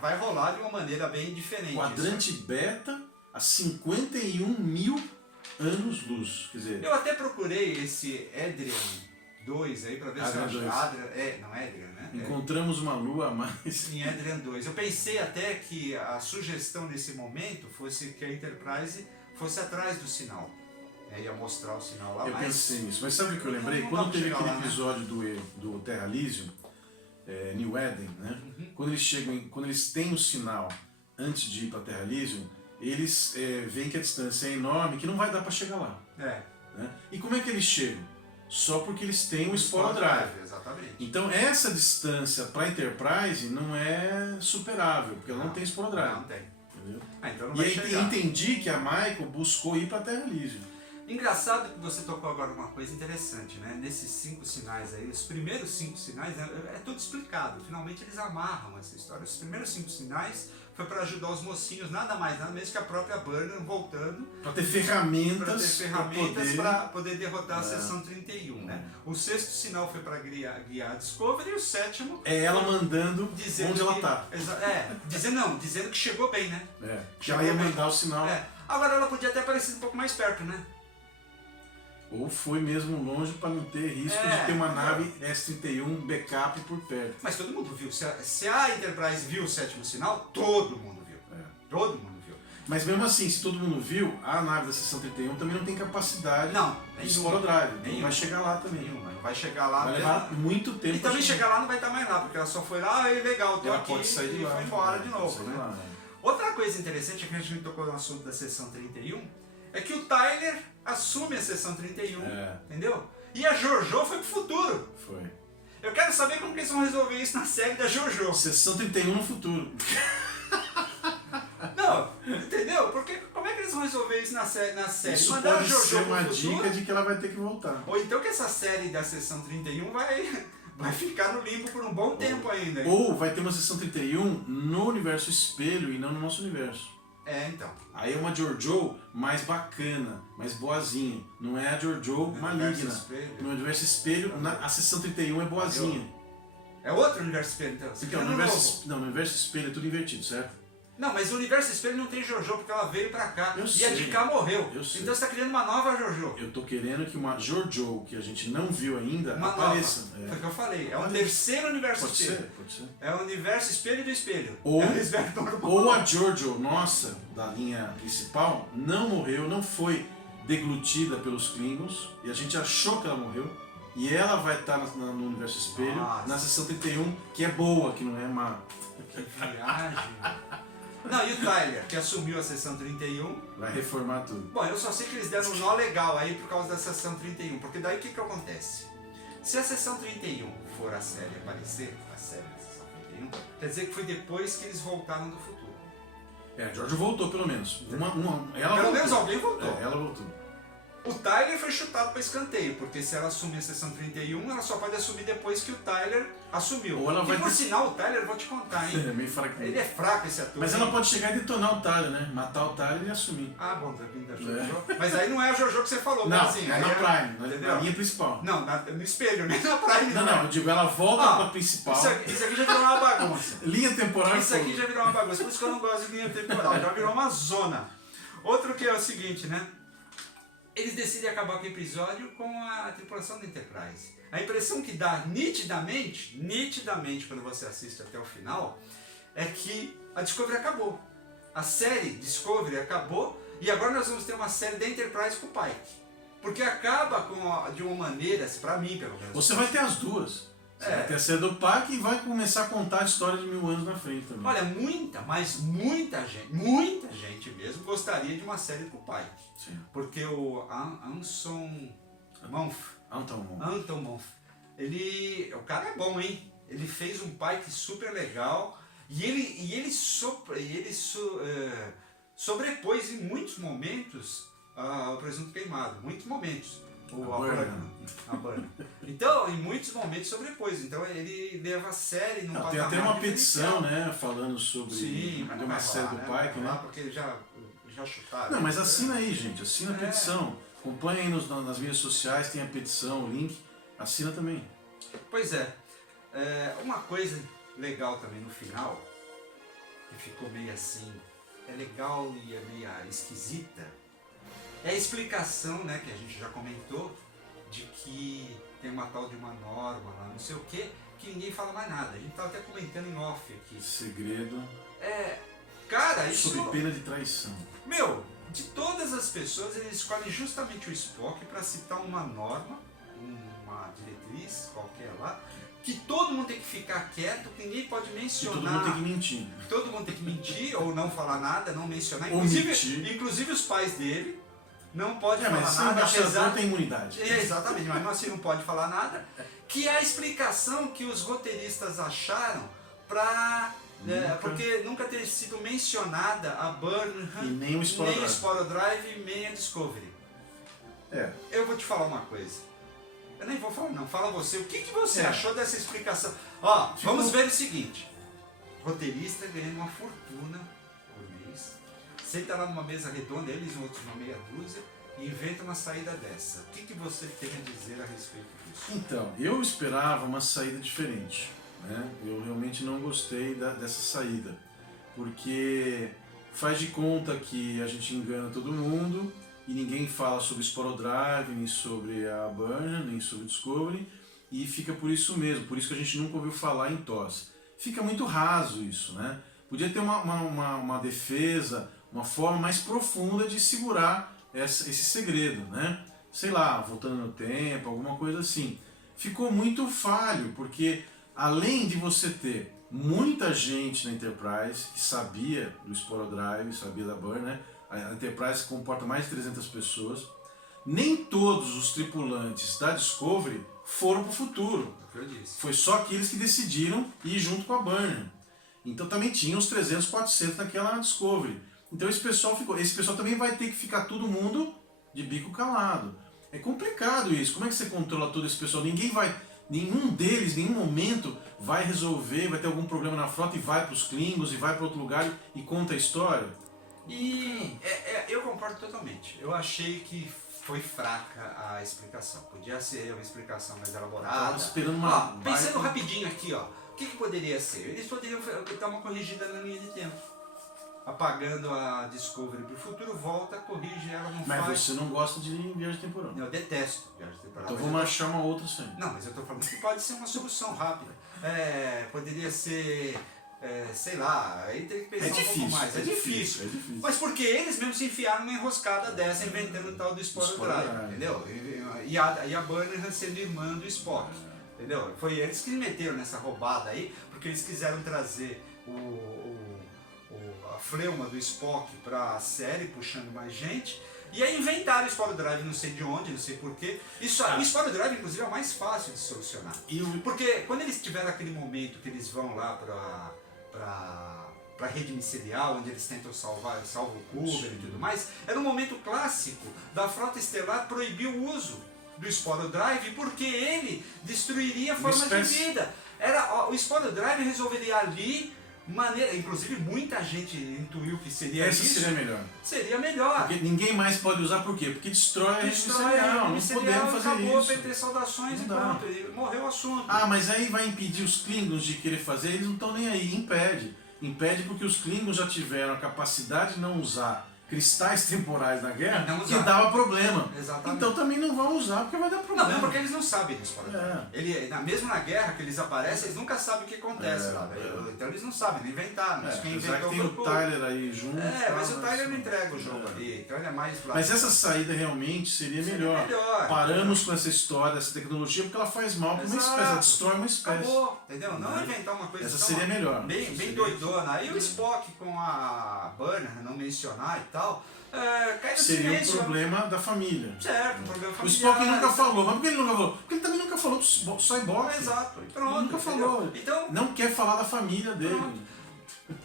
vai rolar de uma maneira bem diferente. Quadrante beta a 51 mil anos-luz. Quer dizer, eu até procurei esse Adrian 2 aí para ver se eu acho. Não é Adrian, né? Encontramos uma lua a mais. Em Adrian 2. Eu pensei até que a sugestão nesse momento fosse que a Enterprise fosse atrás do sinal. Ia mostrar o sinal lá. Eu pensei nisso. Mas sabe o que eu lembrei? Quando teve aquele episódio do Terra Elysium, New Eden, né? Quando eles têm o sinal antes de ir para Terra Elysium, eles veem que a distância é enorme, que não vai dar para chegar lá. Né? E como é que eles chegam? Só porque eles têm o Sporo Drive. Exatamente. Então essa distância para a Enterprise não é superável, porque ela não tem Sporo Drive. Não tem. Entendeu? Então não E vai aí chegar. entendi que a Michael buscou ir para a Terra Elysium. Engraçado que você tocou agora uma coisa interessante, né? Nesses 5 sinais aí, os primeiros 5 sinais é tudo explicado. Finalmente eles amarram essa história. Os primeiros 5 sinais foi para ajudar os mocinhos, nada mais, nada menos que a própria Burnham voltando. Para ter ferramentas para poder derrotar a seção 31, né? O sexto sinal foi para guiar a Discovery e o sétimo... É ela mandando onde ela tá. Dizendo que chegou bem, né? Que ela ia mandar o sinal. Agora ela podia ter aparecido um pouco mais perto, né? Ou foi mesmo longe para não ter risco de ter uma nave S-31 backup por perto. Mas todo mundo viu. Se a Enterprise viu o sétimo sinal, todo mundo viu. Todo mundo viu. Mas mesmo assim, se todo mundo viu, a nave da seção 31 também não tem capacidade de Sporo Drive. Não vai chegar lá também. Não vai chegar lá. Vai levar muito tempo. E também chegar lá não vai estar mais lá, porque ela só foi lá, legal, tô ela aqui, pode sair de lá, e foi embora de novo. Né? Lá, Outra coisa interessante, que a gente tocou no assunto da seção 31, é que o Tyler assume a seção 31, entendeu? E a Jojo foi pro futuro. Foi. Eu quero saber como que eles vão resolver isso na série da Jojo. Seção 31 no futuro. Não, entendeu? Porque como é que eles vão resolver isso na série? Isso Mandar pode a Jojo ser uma pro futuro, dica de que ela vai ter que voltar. ou então que essa série da seção 31 vai ficar no limbo por um bom tempo ainda. Ou vai ter uma seção 31 no universo espelho e não no nosso universo. Então. Aí é uma Georgiou mais bacana, mais boazinha. Não é a Georgiou maligna. No universo espelho, a seção 31 é boazinha. É outro universo espelho, então? Então, no universo espelho é tudo invertido, certo? Não, mas o universo espelho não tem Jojo, porque ela veio pra cá. E a de cá morreu. Eu sei. Então você tá criando uma nova Jojo. Eu tô querendo que uma Georgiou, que a gente não viu ainda, apareça. Foi o que eu falei. É um terceiro universo espelho. Pode ser. É o universo espelho do espelho. Ou a Georgiou, nossa, da linha principal, não morreu, não foi deglutida pelos Klingons, e a gente achou que ela morreu. E ela vai estar no universo espelho, na seção 31, que é boa, que não é má. Que viagem. Não, e o Tyler, que assumiu a seção 31. Vai reformar tudo. Bom, eu só sei que eles deram um nó legal aí por causa da seção 31, porque daí o que acontece? Se a seção 31 for a série aparecer, a série da seção 31, quer dizer que foi depois que eles voltaram do futuro. A George voltou pelo menos. Pelo menos alguém voltou. Ela voltou. O Tyler foi chutado para escanteio, porque se ela assumir a sessão 31, ela só pode assumir depois que o Tyler assumiu. Ou ela vai por ter... sinal, o Tyler, vou te contar, hein? É meio fraco. Ele é fraco, esse ator. Mas ela pode chegar e detonar o Tyler, né? Matar o Tyler e assumir. Ah, bom, tá vindo da Jojo. Mas aí não é a Jojo que você falou, Não, mas assim, é aí na Prime, na linha principal. Não, no espelho, nem na Prime. Não, eu digo, ela volta pra principal. Isso aqui já virou uma bagunça. Linha temporal Isso aqui já virou uma bagunça, por isso que eu não gosto de linha temporal, já virou uma zona. Outro que é o seguinte, né? Eles decidem acabar com o episódio com a tripulação da Enterprise. A impressão que dá nitidamente quando você assiste até o final, é que a Discovery acabou. A série Discovery acabou e agora nós vamos ter uma série da Enterprise com o Pike. Porque acaba de uma maneira, pra mim pelo menos. Você vai ter as duas. Você vai ter a série do Pike e vai começar a contar a história de 1000 anos na frente também. Olha, muita gente mesmo gostaria de uma série com o Pike. Sim. Porque o Anson Mount, o cara é bom, hein? Ele fez um Pike super legal e ele sobrepôs em muitos momentos o Presunto Queimado, muitos momentos. A Burn. Então, em muitos momentos sobrepôs. Então, ele leva a série num patamar. Tem até uma petição, né? Falando sobre de uma série do Pike, né? Porque já chutaram. Não, mas assina aí, gente. Assina a petição. Acompanha aí nas mídias sociais, tem a petição, o link. Assina também. Pois é. Uma coisa legal também no final, que ficou meio assim, é legal e é meio esquisita, é a explicação, né, que a gente já comentou, de que tem uma tal de uma norma lá, não sei o que ninguém fala mais nada. A gente estava até comentando em off aqui. Segredo. Cara, isso... Sob pena de traição. Meu, de todas as pessoas, eles escolhem justamente o Spock para citar uma norma, uma diretriz qualquer lá, que todo mundo tem que ficar quieto, que ninguém pode mencionar. E todo mundo tem que mentir. Todo mundo tem que mentir ou não falar nada, não mencionar. Inclusive os pais dele. Não pode falar mas nada, apesar tem imunidade. Exatamente, mas assim não pode falar nada. Que é a explicação que os roteiristas acharam para... porque nunca ter sido mencionada a Burnham, e nem o Sporo Drive, nem a Discovery. Eu vou te falar uma coisa. Eu nem vou falar não, fala você. O que você achou dessa explicação? Ó, vamos ver o seguinte. Roteirista ganhando uma fortuna por mês. Senta lá numa mesa redonda, eles outros uma meia dúzia, e inventa uma saída dessa. O que você tem a dizer a respeito disso? Então, eu esperava uma saída diferente, né? Eu realmente não gostei dessa saída, porque faz de conta que a gente engana todo mundo e ninguém fala sobre Sporo Drive, nem sobre a Burnham, nem sobre Discovery, e fica por isso mesmo, por isso que a gente nunca ouviu falar em TOS. Fica muito raso isso, né? Podia ter uma defesa, uma forma mais profunda de segurar esse segredo, né? Sei lá, voltando no tempo, alguma coisa assim. Ficou muito falho, porque além de você ter muita gente na Enterprise que sabia do Sporo Drive, sabia da Burn, né? A Enterprise comporta mais de 300 pessoas. Nem todos os tripulantes da Discovery foram para o futuro. Foi só aqueles que decidiram ir junto com a Burn. Então também tinha os 300, 400 naquela Discovery. Então esse pessoal também vai ter que ficar todo mundo de bico calado. É complicado isso. Como é que você controla todo esse pessoal? Nenhum deles, em nenhum momento, vai resolver, vai ter algum problema na frota e vai para os Klingons e vai para outro lugar e conta a história. E eu concordo totalmente. Eu achei que foi fraca a explicação. Podia ser uma explicação mais elaborada. Pensando rapidinho aqui, ó. O que poderia ser? Eles poderiam dar uma corrigida na linha de tempo. Apagando a Discovery para o futuro, volta, corrige ela, não faz. Mas você não gosta de viagem temporal. Eu detesto viagem temporal. Então vamos achar uma outra sim. Não, mas eu estou falando que pode ser uma solução rápida. Poderia ser, sei lá, aí tem que pensar um pouco mais. É difícil. Mas porque eles mesmos se enfiaram numa enroscada dessa, inventando o tal do Sporo Drive, entendeu? E a Burnham sendo irmã do Spock, entendeu? Foi eles que meteram nessa roubada aí, porque eles quiseram trazer a fleuma do Spock para a série, puxando mais gente, e aí inventaram o Sporo Drive, não sei de onde, não sei porquê. O Sporo Drive, inclusive, é o mais fácil de solucionar. Porque quando eles tiveram aquele momento que eles vão lá para para a rede micelial, onde eles tentam salvar o Coover e tudo mais, era um momento clássico da Frota Estelar proibir o uso do Sporo Drive porque ele destruiria formas de vida. O Sporo Drive resolveria ali inclusive muita gente intuiu que seria isso. Seria melhor. Seria melhor. Porque ninguém mais pode usar, por quê? Porque destrói a rede micelial. Não podemos fazer acabou, isso. PT saudações e pronto, e morreu o assunto. Ah, mas aí vai impedir os Klingons de querer fazer, eles não estão nem aí, impede. Impede porque os Klingons já tiveram a capacidade de não usar cristais temporais na guerra, que dava problema. Exatamente. Então também não vão usar porque vai dar problema. Não, porque eles não sabem disso. Mesmo na guerra que eles aparecem, eles nunca sabem o que acontece lá. Então eles não sabem, não inventaram. Quem inventou que tem o Tyler aí junto. Mas o Tyler não entrega o jogo ali. Então ele é mais... Mas essa saída realmente seria melhor. Paramos com essa história, essa tecnologia, porque ela faz mal para uma espécie, ela destrói uma espécie. Acabou, entendeu? Não inventar uma coisa essa seria melhor. Bem doidona. Aí o Spock com a Burner, não mencionar e tal, seria um problema da família. Certo, um problema familiar. O Spock nunca falou, mas por que ele nunca falou? Porque ele também nunca falou do Cyborg. Exato, e pronto. Ele nunca falou. Então, não quer falar da família dele. Pronto.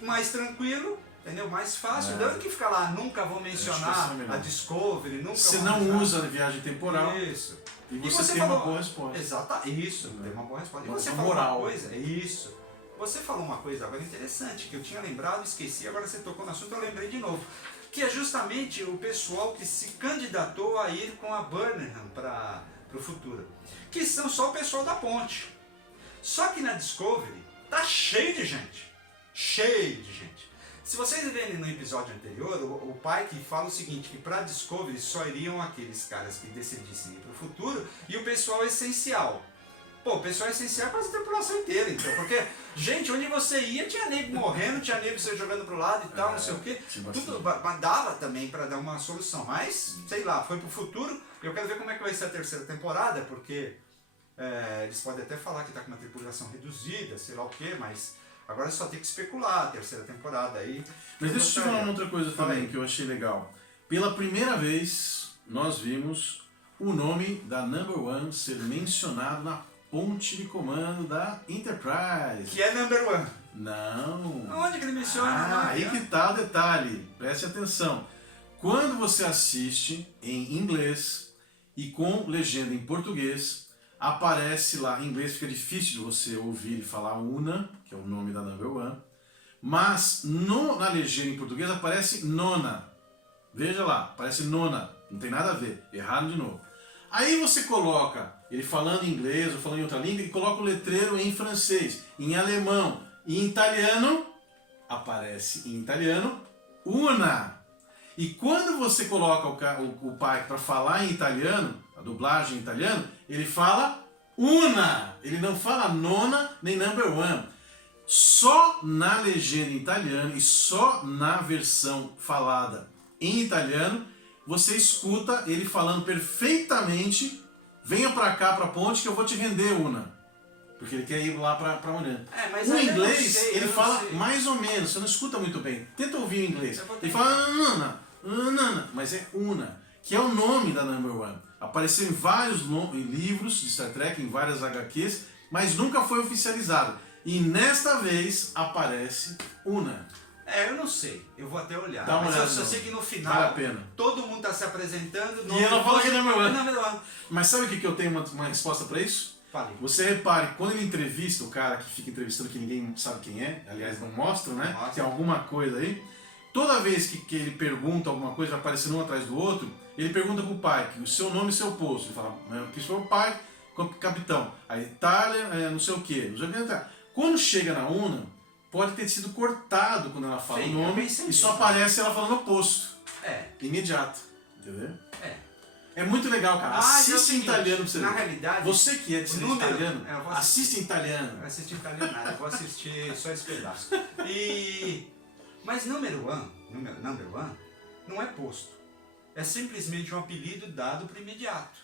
Mais tranquilo, entendeu? Mais fácil. Não que ficar lá, nunca vou mencionar a Discovery, nunca você vou não usa a viagem temporal. Isso. E você tem uma boa resposta. Exato, isso, tem uma boa resposta. E você uma falou moral. uma coisa, isso. Você falou uma coisa agora interessante, que eu tinha lembrado, esqueci, agora você tocou no assunto, eu lembrei de novo. Que é justamente o pessoal que se candidatou a ir com a Burnham para o futuro. Que são só o pessoal da ponte. Só que na Discovery tá cheio de gente. Cheio de gente. Se vocês verem no episódio anterior, o Pike fala o seguinte, que para a Discovery só iriam aqueles caras que decidissem ir para o futuro e o pessoal essencial. Pô, o pessoal essencial é quase a tripulação inteira, então. Porque, gente, onde você ia, tinha nego morrendo, tinha nego você jogando pro lado e tal, não sei o quê. Tudo dava também para dar uma solução. Mas, sei lá, foi pro futuro. Eu quero ver como é que vai ser a terceira temporada, porque eles podem até falar que tá com uma tripulação reduzida, sei lá o quê, mas agora só tem que especular a terceira temporada aí. Mas deixa eu te falar uma outra coisa também que eu achei legal. Pela primeira vez, nós vimos o nome da Number One ser mencionado na ponte de comando da Enterprise. Que é Number One. Não. Onde que ele menciona? Aí que tá o detalhe. Preste atenção. Quando você assiste em inglês e com legenda em português, aparece lá, em inglês fica difícil de você ouvir ele falar Una, que é o nome da Number One, mas na legenda em português aparece Nona. Veja lá, aparece Nona. Não tem nada a ver. Errado de novo. Aí você coloca ele falando em inglês ou falando em outra língua e coloca o letreiro em francês, em alemão e em italiano, aparece em italiano Una. E quando você coloca o pai para falar em italiano, a dublagem em italiano, ele fala Una. Ele não fala Nona nem Number One. Só na legenda em italiano e só na versão falada em italiano, você escuta ele falando perfeitamente, venha pra cá, pra ponte, que eu vou te vender, Una. Porque ele quer ir lá pra Una. O inglês, ele fala mais ou menos, você não escuta muito bem. Tenta ouvir o inglês. Ele fala Nana, mas é Una, que é o nome da Number One. Apareceu em vários livros de Star Trek, em várias HQs, mas nunca foi oficializado. E nesta vez aparece Una. Eu não sei, eu vou até olhar. Dá uma olhada, eu só sei que no final vale a pena. Todo mundo está se apresentando. E ela fala que é Number One. Number One. Mas sabe o que eu tenho uma resposta para isso? Fale. Você repare, quando ele entrevista o cara que fica entrevistando que ninguém sabe quem é, aliás não mostram, né? Nossa. Tem alguma coisa aí. Toda vez que ele pergunta alguma coisa, vai aparecendo um atrás do outro, ele pergunta pro pai, o seu nome e seu posto. Ele fala, que foi o pai, capitão. Aí Tyler, não sei o quê. Quando chega na Una, pode ter sido cortado quando ela fala o nome e só aparece ela falando o posto. Imediato. Entendeu? É muito legal, cara. Assiste em italiano pra você ver. Na realidade, você que é de italiano, assiste em italiano. Não assiste em italiano nada, eu vou assistir só esse pedaço. Mas Number One não é posto. É simplesmente um apelido dado para imediato.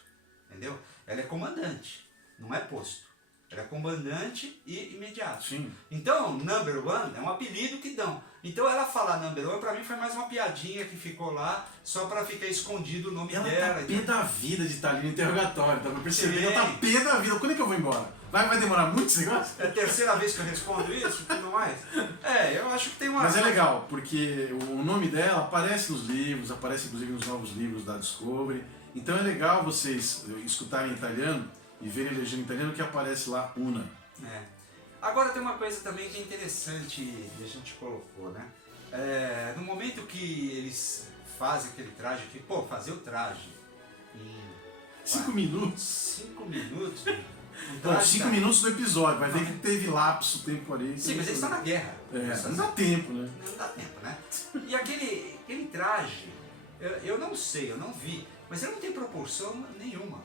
Entendeu? Ela é comandante, não é posto. Ela é comandante e imediato. Sim. Então, Number One é um apelido que dão. Então ela falar number one, pra mim foi mais uma piadinha que ficou lá, só pra ficar escondido o nome Ela dela. tá pé da vida de estar ali no interrogatório, tá pra perceber? Sim. Ela tá pé da vida. Quando é que eu vou embora? Vai demorar muito esse negócio? É a terceira vez que eu respondo isso e tudo mais. Eu acho que tem uma... Mas é legal, porque o nome dela aparece nos livros, aparece inclusive nos novos livros da Discovery. Então é legal vocês escutarem em italiano e verem a legenda em italiano que aparece lá Una. Agora tem uma coisa também que é interessante e a gente colocou, né? No momento que eles fazem aquele traje, que, fazer o traje em 5 minutos? 5 minutos. Bom, 5 minutos do episódio, vai ver que teve lapso, tempo ali. Sim, mas eles estão na guerra. Não dá tempo, né? Não dá tempo, né? E aquele traje, eu não sei, eu não vi, mas ele não tem proporção nenhuma,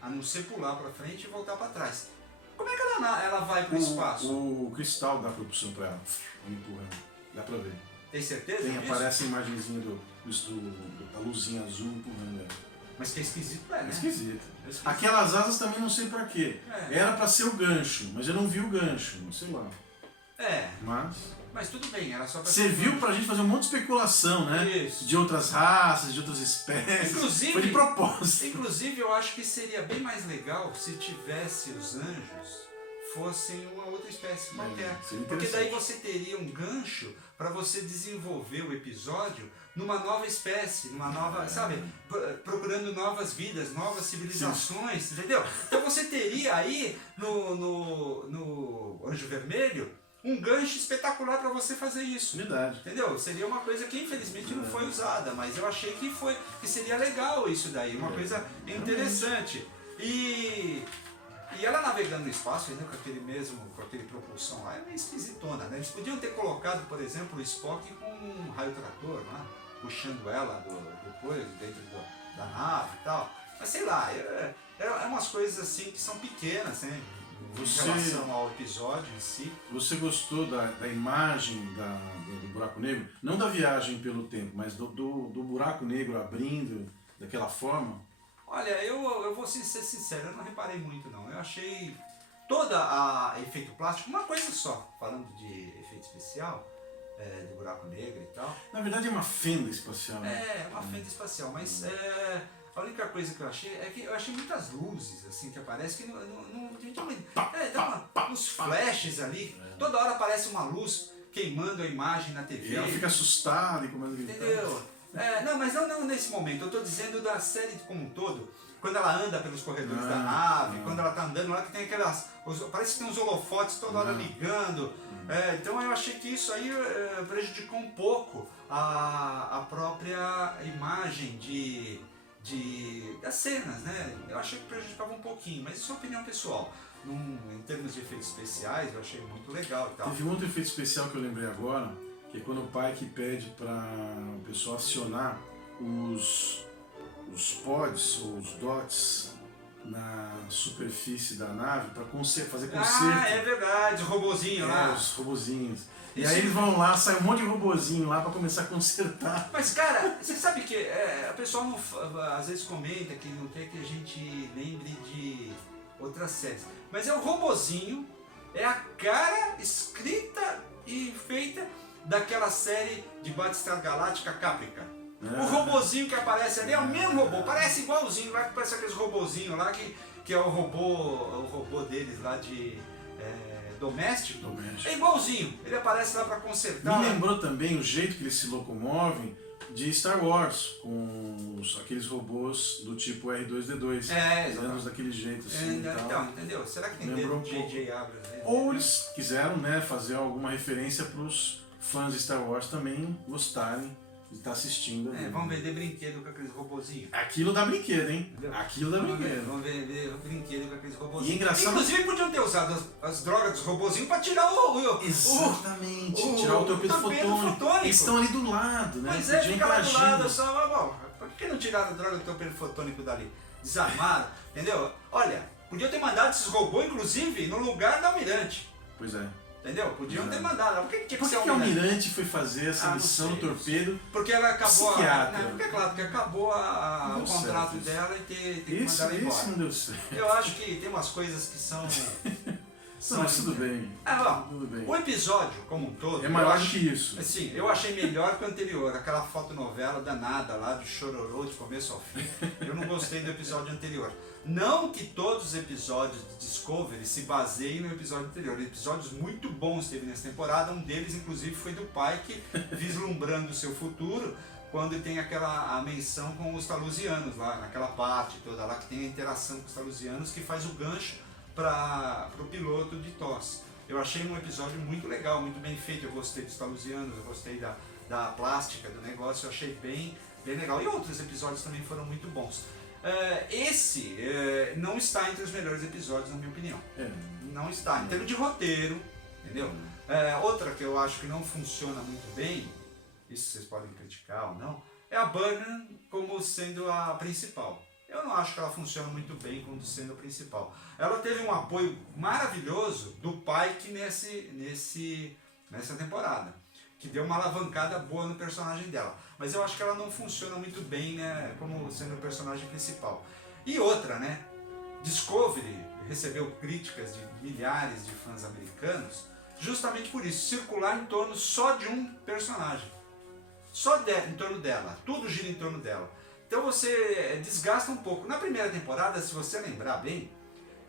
a não ser pular pra frente e voltar pra trás. Como é que ela vai pro espaço? O cristal dá propulsão pra ela, empurrando. Dá pra ver. Tem certeza Tem, disso? aparece a imagenzinha da luzinha azul empurrando ela. Mas que esquisito, né? Esquisito. Aquelas asas também não sei pra quê. Era pra ser o gancho, mas eu não vi o gancho, não sei lá. Mas tudo bem, era só pra... serviu pra gente fazer um monte de especulação, né? Isso. De outras raças, de outras espécies. Inclusive, foi de propósito. Inclusive, eu acho que seria bem mais legal se tivesse os anjos fossem uma outra espécie qualquer. Porque daí você teria um gancho para você desenvolver o episódio numa nova espécie, numa nova, sabe, procurando novas vidas, novas civilizações, sim, entendeu? Então você teria aí no Anjo Vermelho um gancho espetacular para você fazer isso. Verdade. Entendeu? Seria uma coisa que infelizmente não foi usada, mas eu achei que seria legal isso daí, uma coisa interessante. E ela navegando no espaço ainda com aquele propulsão lá, é meio esquisitona, né? Eles podiam ter colocado, por exemplo, o Spock com um raio trator, né? Puxando ela depois dentro da nave e tal. Mas sei lá, é umas coisas assim que são pequenas, né? Em relação ao episódio em si. Você gostou da imagem do buraco negro? Não da viagem pelo tempo, mas do buraco negro abrindo daquela forma? Olha, eu vou ser sincero, eu não reparei muito não. Eu achei toda a efeito plástico, uma coisa só, falando de efeito especial, de buraco negro e tal. Na verdade é uma fenda espacial. Né? É uma fenda espacial, mas a única coisa que eu achei é que eu achei muitas luzes assim que aparecem, que dá uns flashes ali, toda hora aparece uma luz queimando a imagem na TV. E ela fica assustada e começa a gritar. Entendeu? Não, mas não nesse momento, eu estou dizendo da série como um todo, quando ela anda pelos corredores da nave, quando ela está andando lá, que tem parece que tem uns holofotes toda hora ligando. Então eu achei que isso aí prejudicou um pouco a própria imagem das cenas, né? Eu achei que prejudicava um pouquinho, mas isso é opinião pessoal. Em termos de efeitos especiais, eu achei muito legal e tal. Teve um outro efeito especial que eu lembrei agora, que é quando o Pike pede para o pessoal acionar os pods ou os dots na superfície da nave para fazer conserto. É verdade, os robozinhos lá. Os robozinhos. E aí eles vão lá, sai um monte de robozinho lá para começar a consertar. Mas cara, você sabe que a pessoa às vezes comenta que não quer que a gente lembre de outras séries. Mas é o robozinho, é a cara escrita e feita daquela série de Battlestar Galactica Caprica. O robozinho que aparece ali é o mesmo robô, parece igualzinho, lá que parece aqueles robozinhos lá que é o robô deles lá de doméstico. É igualzinho, ele aparece lá para consertar. Me lembrou também o jeito que eles se locomovem de Star Wars, com aqueles robôs do tipo R2-D2. Usando daquele jeito assim. Então, entendeu? Será que tem dedo de J.J. Abrams aí? Ou eles quiseram, né, fazer alguma referência para os fãs de Star Wars também gostarem de estar assistindo. Vamos vender brinquedo com aqueles robozinhos. Aquilo dá brinquedo, hein? Entendeu? Aquilo dá brinquedo. Vamos vender brinquedo com aqueles robozinhos. E é engraçado... Inclusive podiam ter usado as drogas dos robozinhos para tirar Exatamente, tirar o torpedo fotônico. Eles estão ali do lado, né? Pois fica lá do lado só. Bom, por que não tiraram a droga do torpedo fotônico dali? Desarmaram, entendeu? Olha, podiam ter mandado esses robôs, inclusive, no lugar da Almirante. Pois é. Entendeu? Podiam ter mandado. Por que tinha que ser a Almirante foi fazer essa missão no torpedo? Porque ela acabou porque acabou o contrato dela e ter que mandar ela embora. Isso não deu certo. Eu acho que tem umas coisas que são Não, mas tudo bem. Bom, Tudo bem. o episódio como um todo... É maior do que isso. Assim, eu achei melhor que o anterior, aquela fotonovela danada lá de chororô de começo ao fim. Eu não gostei do episódio anterior. Não que todos os episódios de Discovery se baseiem no episódio anterior. Episódios muito bons teve nessa temporada, um deles inclusive foi do Pike vislumbrando o seu futuro, quando tem a menção com os talusianos lá, naquela parte toda lá que tem a interação com os talusianos que faz o gancho para o piloto de TOS. Eu achei um episódio muito legal, muito bem feito, eu gostei dos talusianos, eu gostei da plástica do negócio, eu achei bem legal. E outros episódios também foram muito bons. Esse não está entre os melhores episódios, na minha opinião. Não está, em termos de roteiro, entendeu? Outra que eu acho que não funciona muito bem, isso vocês podem criticar ou não, é a Burnham como sendo a principal. Eu não acho que ela funciona muito bem como sendo a principal. Ela teve um apoio maravilhoso do Pike nessa temporada, que deu uma alavancada boa no personagem dela. Mas eu acho que ela não funciona muito bem, né, como sendo o personagem principal. E outra, né? Discovery recebeu críticas de milhares de fãs americanos justamente por isso, circular em torno só de um personagem. Em torno dela. Tudo gira em torno dela. Então você desgasta um pouco. Na primeira temporada, se você lembrar bem,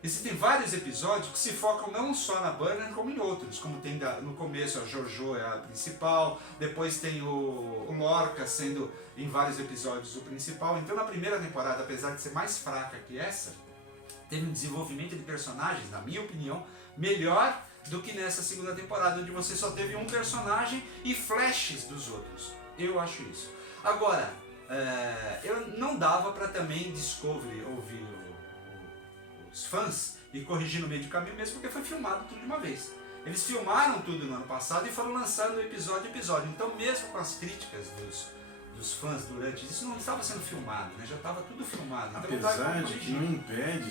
existem vários episódios que se focam não só na Burnham, como em outros. Como tem no começo a Jojo é a principal, depois tem o Lorca sendo em vários episódios o principal. Então na primeira temporada, apesar de ser mais fraca que essa, teve um desenvolvimento de personagens, na minha opinião, melhor do que nessa segunda temporada, onde você só teve um personagem e flashes dos outros. Eu acho isso. Agora, eu não dava para também Discovery ouvir os fãs e corrigir no meio do caminho, mesmo porque foi filmado tudo de uma vez. Eles filmaram tudo no ano passado e foram lançando episódio a episódio. Então, mesmo com as críticas dos fãs durante isso, não estava sendo filmado, né? Já estava tudo filmado. Então, apesar de que não impede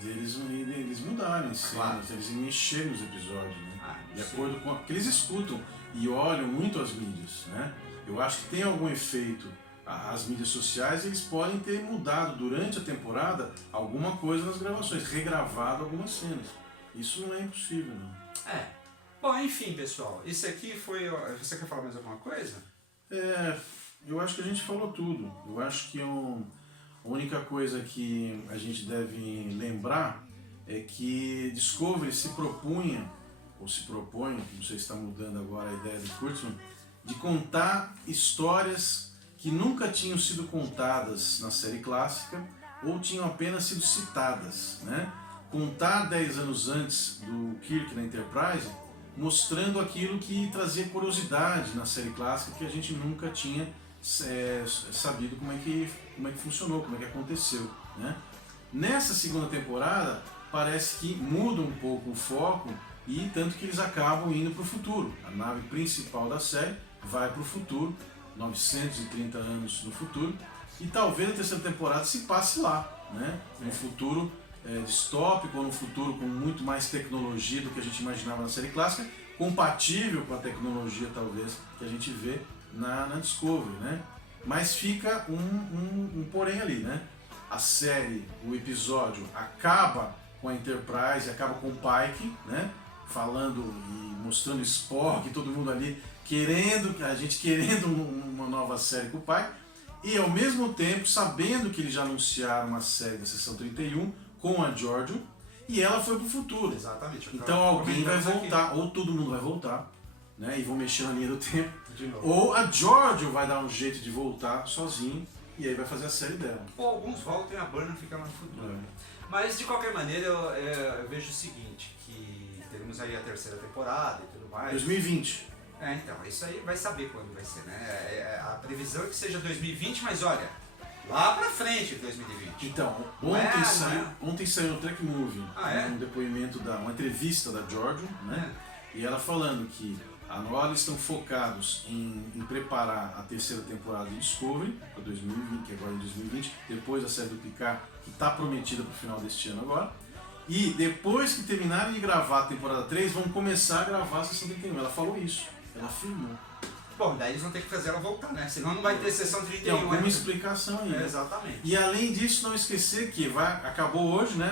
deles mudarem cenas, claro, eles mexerem nos episódios, né? De acordo com o que eles escutam e olham muito as mídias, né? Eu acho que tem algum efeito. As mídias sociais, eles podem ter mudado durante a temporada alguma coisa nas gravações, regravado algumas cenas. Isso não é impossível, não. Bom, enfim, pessoal, isso aqui foi... Você quer falar mais alguma coisa? Eu acho que a gente falou tudo. Eu acho que a única coisa que a gente deve lembrar é que Discovery se propunha, ou se propõe, não sei se está mudando agora a ideia do Kurtzman, de contar histórias que nunca tinham sido contadas na série clássica ou tinham apenas sido citadas, né? Contar 10 anos antes do Kirk na Enterprise, mostrando aquilo que trazia curiosidade na série clássica que a gente nunca tinha sabido como é que funcionou, como é que aconteceu, né? Nessa segunda temporada parece que muda um pouco o foco e tanto que eles acabam indo para o futuro. A nave principal da série vai para o futuro, 930 anos no futuro, e talvez a terceira temporada se passe lá, né? Um futuro distópico, ou um futuro com muito mais tecnologia do que a gente imaginava na série clássica, compatível com a tecnologia talvez que a gente vê na Discovery, né? Mas fica um porém ali, né? A série, o episódio acaba com a Enterprise, acaba com o Pike, né? Falando e mostrando Spock, todo mundo ali a gente querendo uma nova série com o pai, e ao mesmo tempo sabendo que eles já anunciaram uma série da Seção 31 com a Georgiou, e ela foi pro futuro. Exatamente. Então alguém vai voltar, ou todo mundo vai voltar, né, e vão mexer na linha do tempo, ou a Georgiou vai dar um jeito de voltar sozinho, e aí vai fazer a série dela. Ou alguns voltam e a Burnham fica lá no futuro. Mas de qualquer maneira eu vejo o seguinte, que teremos aí a terceira temporada e tudo mais. 2020. Então, isso aí vai saber quando vai ser, né? A previsão é que seja 2020, mas olha, lá pra frente 2020. Então, ontem saiu no Trek Movie um depoimento, uma entrevista da Georgiou, né? E ela falando que agora eles estão focados em preparar a terceira temporada de Discovery para 2020, que agora é 2020, depois a série do Picard, que está prometida para o final deste ano agora. E depois que terminarem de gravar a temporada 3, vão começar a gravar a Sessão 31. Ela falou isso. Ela afirmou. Bom, daí eles vão ter que fazer ela voltar, né? Senão não vai ter Sessão 31. Tem alguma explicação aí. Exatamente. E além disso, não esquecer que acabou hoje, né?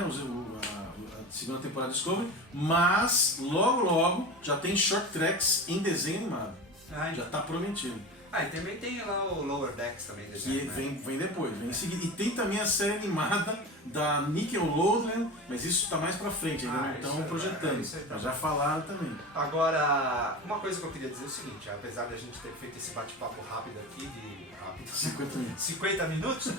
segunda temporada de Discovery, mas logo já tem short tracks em desenho animado. Já tá prometido. E também tem lá o Lower Decks também. Que Desenho, vem depois, vem em seguida. E tem também a série animada da Nickelodeon, mas isso tá mais pra frente, ainda não estão projetando. Mas já falaram também. Agora, uma coisa que eu queria dizer é o seguinte, apesar de a gente ter feito esse bate-papo rápido aqui, de 50 minutos. 50 minutos,